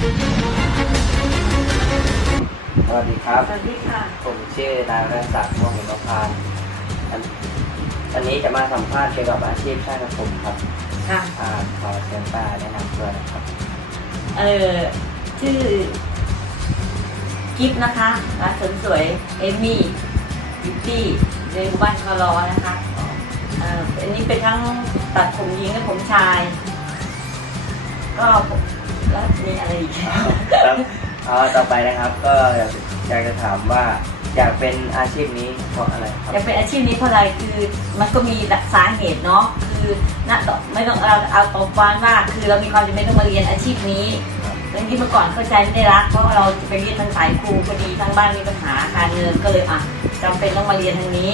สวัสดีครับ สวัสดีค่ะ ผมชื่อนายรัตศักดิ์ม่วงหิมพานต์อันวันนี้จะมาสัมภาษณ์เกี่ยวกับอาชีพช่างกระผมครับค่ะ อ่าขอเชิญป้าแนะนำตัวหนะครับ เออชื่อกิฟนะคะร้านเสริมสวยเอมี่บิวตี้ในหมู่บ้านคอรอนะคะเอออันนี้เป็นทั้งตัดผมหญิงและผมชาย ก็ แล้วมีอะไรอีกครับเอาต่อไปนะครับก็อยากจะถามว่าอยากเป็นอาชีพนี้เพราะอะไรครับ อยากเป็นอาชีพนี้เพราะอะไรคือมันก็มีสาเหตุเนาะคือณตไม่ต้องเอาเอาตรงฟานว่าคือเรามีความจำเป็นต้องมาเรียนอาชีพนี้ครับเรื่องที่เมื่อก่อนเข้าใจไม่ได้รักเพราะว่าเราจะไปเรียนทางสายครูพอดีทางบ้านมีปัญหาการเงินก็เลยอะจำเป็นต้องมาเรียนทางนี้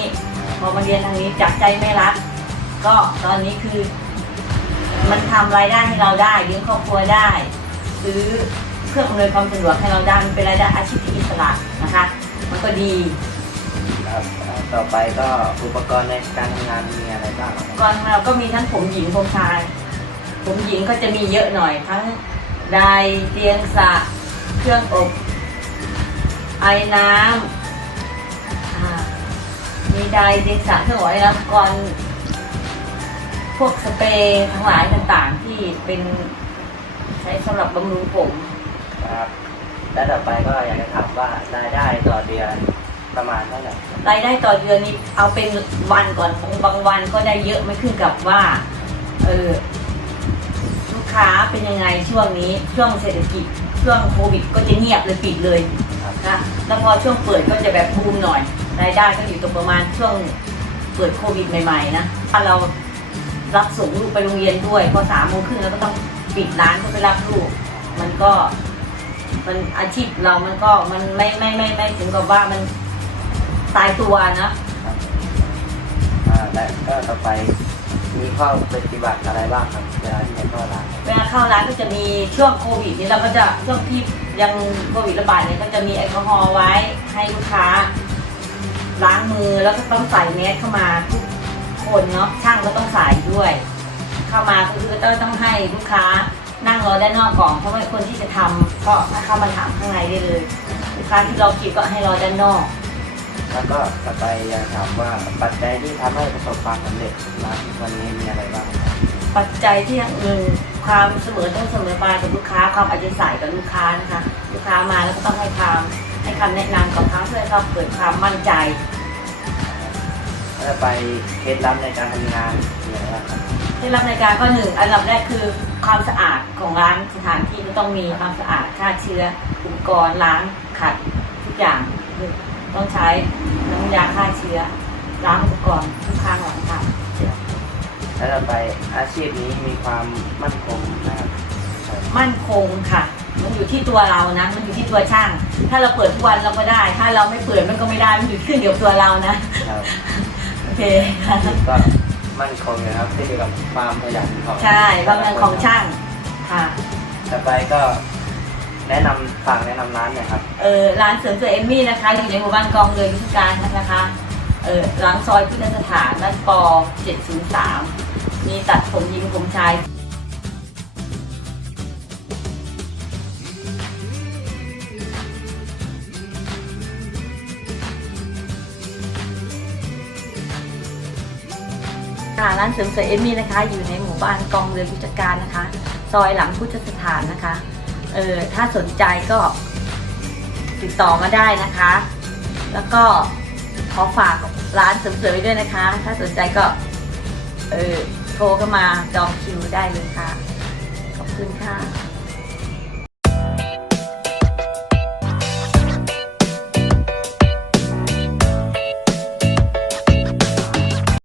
พอมาเรียนทางนี้จากใจไม่รัก ก็ตอนนี้คือ มันทำรายได้ให้เราได้เลี้ยงครอบครัวได้ ซื้อเครื่องอำนวยความสะดวกให้เราได้มันเป็นรายได้อาชีพที่อิสระนะคะ มันก็ดีครับอ่าต่อไปก็อุปกรณ์ในการทำงานมีอะไรบ้างครับก่อนเราก็มีทั้งผมหญิงผมชาย ผมหญิงก็จะมีเยอะหน่อยทั้งไดร์เตียงสระเครื่องอบไอ้น้ำอ่ามีไดร์เตียงสระเครื่องอบไอ้น้ำก่อน พวกสเปรย์ทั้งหลายต่างๆ ที่เป็นใช้สำหรับบำรุงผม ครับ และต่อไปก็อยากจะถามว่ารายได้ต่อเดือนประมาณเท่าไหร่ครับรายได้ต่อเดือนนี้เอาเป็นวันก่อนบางวันก็ได้เยอะไม่ขึ้นกับว่าเออลูกค้าเป็นยังไงช่วงนี้ช่วงเศรษฐกิจช่วงโควิด ก็จะเงียบเลยปิดเลยครับนะแล้วพอช่วงเปิดก็จะแบบบูมหน่อยรายได้ก็อยู่ตรงประมาณช่วงเปิดโควิดใหม่ๆนะถ้าเรารับส่งลูกไปโรงเรียนด้วยพอสามโมงครึ่งเราก็ต้อง ปิดร้านเพื่อไปรับลูก มันก็ มันอาชีพเรามันก็มันไม่ไม่ไม่ไม่ถึงกับว่ามันตายตัวนะอ่าและก็ต่อไปมีข้อปฏิบัติอะไรบ้างครับเวลาที่จะเข้าร้านเวลาเข้าร้านก็จะมีช่วงโควิดนี้เราก็จะช่วงที่ยังโควิดระบาดเนี่ยก็จะมีแอลกอฮอล์ไว้ให้ลูกค้า ล้างมือแล้วก็ต้องใส่แมสเข้ามาทุกคนเนาะช่างก็ต้องใส่ด้วย เข้ามาก็คือต้องต้องให้ลูกค้านั่งรอด้านนอกก่อนเพราะว่าคนที่จะทำก็ให้เข้ามาถามข้างในได้เลยลูกค้าที่รอคิวก็ให้รอด้านนอก แล้วก็ต่อไปอยากถามว่าปัจจัยที่ทำให้ประสบความสำเร็จร้านวันนี้มีอะไรบ้างครับปัจจัยที่หนึ่งความเสมอต้นเสมอปลายกับลูกค้าความอาจจะใส่กับลูกค้านะคะ ลูกค้ามาแล้วก็ต้องให้ความให้คำแนะนำกับเขาเพื่อให้เขาเกิดความมั่นใจ แล้วต่อไปเคล็ดลับในการทำงานมีอะไรบ้างครับที่รับในการก็หนึ่งอันดับแรกคือความสะอาดของร้านสถานที่ก็ต้องมีความสะอาดฆ่าเชื้ออุปกรณ์ล้างขัดทุกอย่างต้องใช้น้ำยาฆ่าเชื้อล้างอุปกรณ์ทุกครั้งหลังทำแล้วต่อไปอาชีพนี้มีความมั่นคงนะครับมั่นคงค่ะ มันอยู่ที่ตัวเรานะ มันอยู่ที่ตัวช่าง ถ้าเราเปิดทุกวันเราก็ได้ ถ้าเราไม่เปิดมันก็ไม่ได้ มันอยู่ขึ้นเดี๋ยวตัวเรานะครับโอ เคค่ะ ก็มั่นคงนะครับที่เกี่ยวกับความขยันของใช่บางงานของช่างค่ะ ต่อไปก็แนะนำฝากแนะนำร้านหน่อยครับ เออร้านเสริมสวยเอมมี่นะคะ อยู่ในหมู่บ้านกองเรือยุทธการนะคะ เออหลังซอยพุทธสถานบ้านปอ703 มีตัดผมหญิงผมชาย ค่ะร้านเสริมสวยเอมี่นะคะ อยู่ในหมู่บ้านกองเรือพุทธการนะคะ ซอยหลังพุทธสถานนะคะ เออถ้าสนใจก็ติดต่อมาได้นะคะ แล้วก็ขอฝากร้านเสริมสวยด้วยนะคะ ถ้าสนใจก็ เออโทรเข้ามาจองคิวได้เลยค่ะ ขอบคุณค่ะ